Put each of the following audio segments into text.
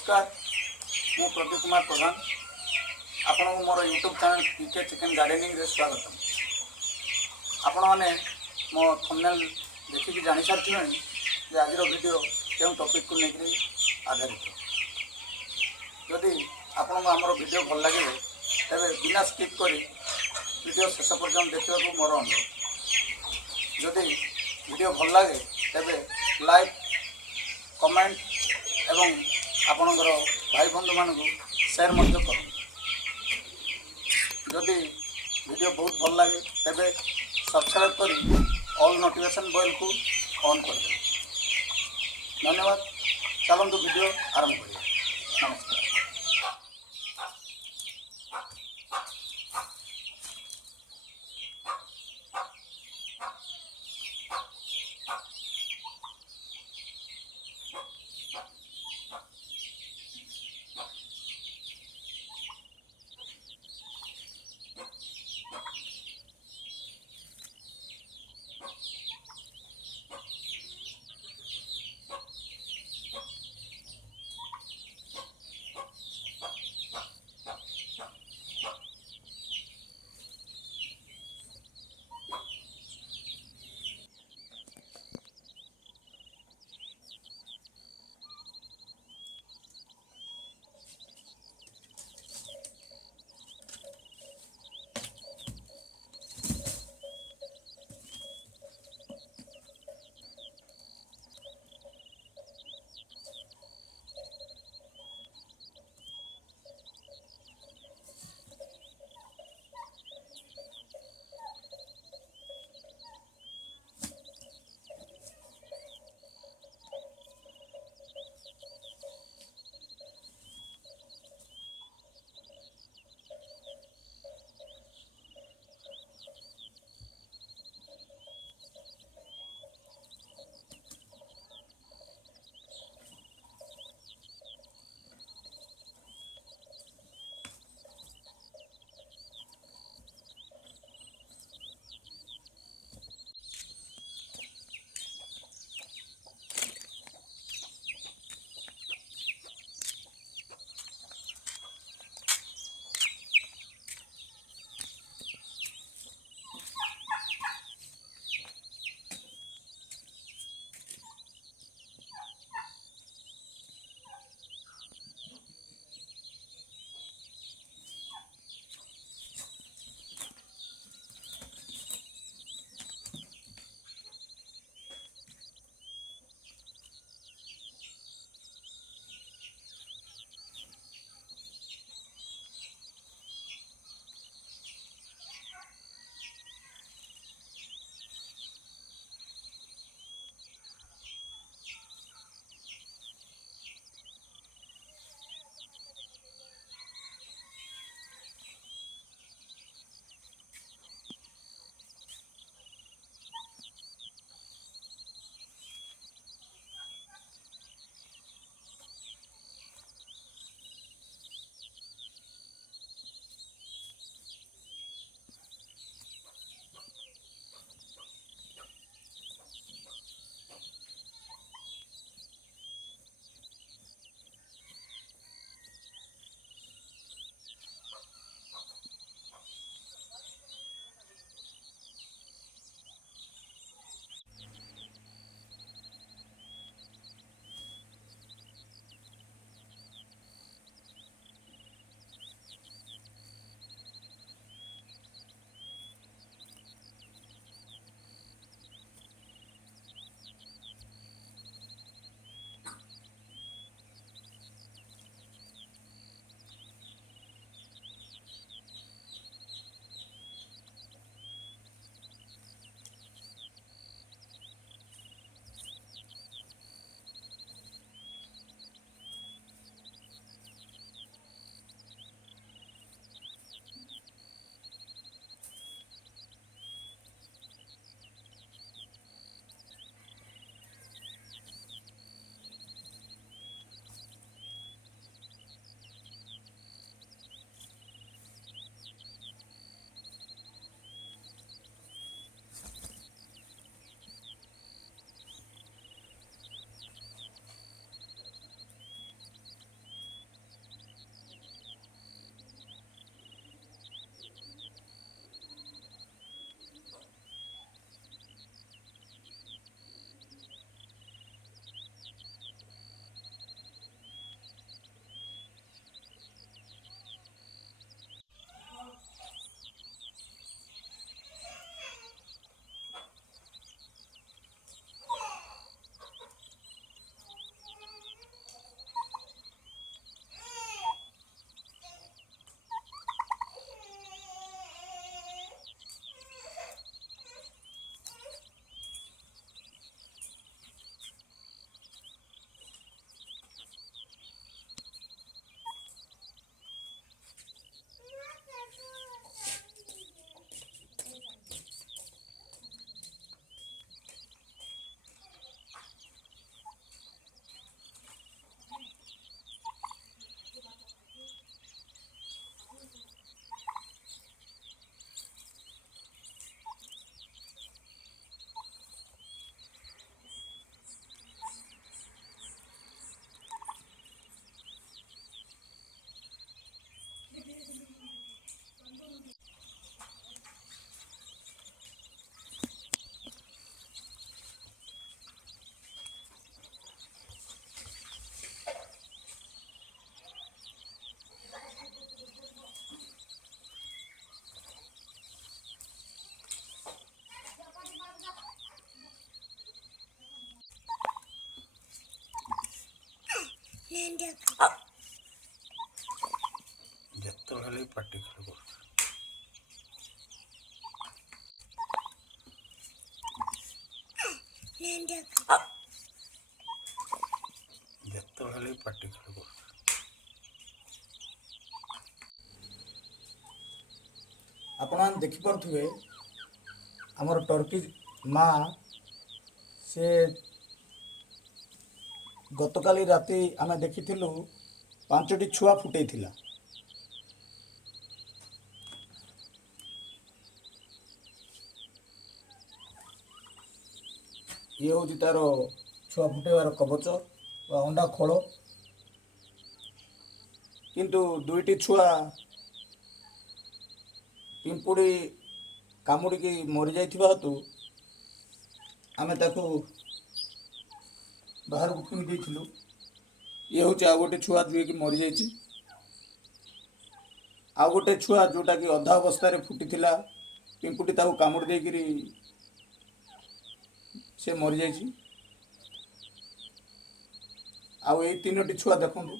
नमस्कार मु प्रदीप कुमार प्रधान आपण मोर YouTube channel PK chicken gardening रे स्वागत। आपण मैंने मो थंबनेल देखिक जानी सारी जे आज वीडियो क्यों टॉपिक को लेकर आधारित। जदि आपण आमर वीडियो भल लगे तेरे बिना स्किप करी वीडियो शेष पर्यंत देखा मोर अनुरोध। जदि वीडियो भल लगे तेरे लाइक कमेंट एवं आपणकर भाई बंधु मान सेयार कर। जदि वीडियो बहुत भल लगे तेरे सब्सक्राइब करी ऑल नोटिफिकेशन बेल को ऑन कर दे। धन्यवाद। चलतु वीडियो आरंभ करिए। नमस्कार। ଯେତେବେଳେ ପାଟି ଖେଳ କରୁ ଯେତେବେଳେ ପାଟି ଖେଳ କରୁ ଆପଣମାନେ ଦେଖିପାରୁଥିବେ ଆମର ଟର୍କି ମା ସେ ଗତକାଲି ରାତି ଆମେ ଦେଖିଥିଲୁ 5ଟି ଛୁଆ ଫୁଟେଇଥିଲା। ଇଏ ହେଉଛି ତାର ଛୁଆ ଫୁଟେଇବାର କବଚ ବା ଅଣ୍ଡା ଖୋଳ। କିନ୍ତୁ 2ଟି ଛୁଆ ପିମ୍ପୁଡ଼ି କାମୁଡ଼ିକି ମରିଯାଇଥିବା ହେତୁ ଆମେ ତାକୁ ବାହାରକୁ ଫିଙ୍ଗି ଦେଇଥିଲୁ। ଇଏ ହେଉଛି ଆଉ ଗୋଟେ ଛୁଆ ଯିଏକି ମରିଯାଇଛି। ଆଉ ଗୋଟେ ଛୁଆ ଯେଉଁଟାକି ଅଧା ଅବସ୍ଥାରେ ଫୁଟିଥିଲା, ପିମ୍ପୁଡ଼ି ତାକୁ କାମୁଡ଼ି ଦେଇକିରି ସେ ମରିଯାଇଛି। ଆଉ ଏଇ 3ଟି ଛୁଆ ଦେଖନ୍ତୁ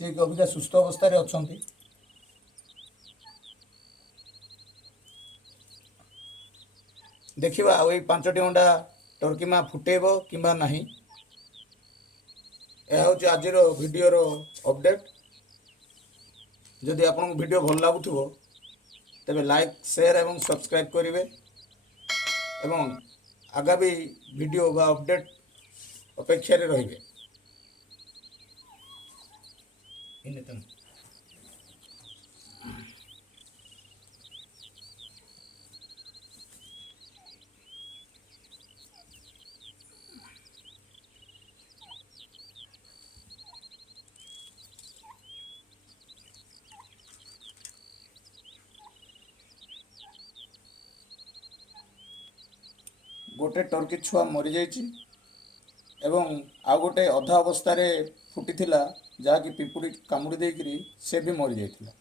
ଯିଏକି ଅବିକା ସୁସ୍ଥ ଅବସ୍ଥାରେ ଅଛନ୍ତି। ଦେଖିବା ଆଉ ଏଇ 5ଟି ଅଣ୍ଡା ଟର୍କି ମା ଫୁଟେଇବ କିମ୍ବା ନାହିଁ। ଏହା ହେଉଛି ଆଜିର ଭିଡ଼ିଓର ଅପଡ଼େଟ୍। ଯଦି ଆପଣଙ୍କୁ ଭିଡ଼ିଓ ଭଲ ଲାଗୁଥିବ ତେବେ ଲାଇକ୍, ସେୟାର ଏବଂ ସବସ୍କ୍ରାଇବ୍ କରିବେ ଏବଂ ଆଗାମୀ ଭିଡ଼ିଓ ବା ଅପଡ଼େଟ୍ ଅପେକ୍ଷାରେ ରହିବେ। ଗୋଟେ ଟର୍କି ଛୁଆ ମରିଯାଇଛି ଏବଂ ଆଉ ଗୋଟେ ଅଧା ଅବସ୍ଥାରେ ଫୁଟିଥିଲା, ଯାହାକି ପିମ୍ପୁଡ଼ି କାମୁଡ଼ି ଦେଇକରି ସେ ବି ମରିଯାଇଥିଲା।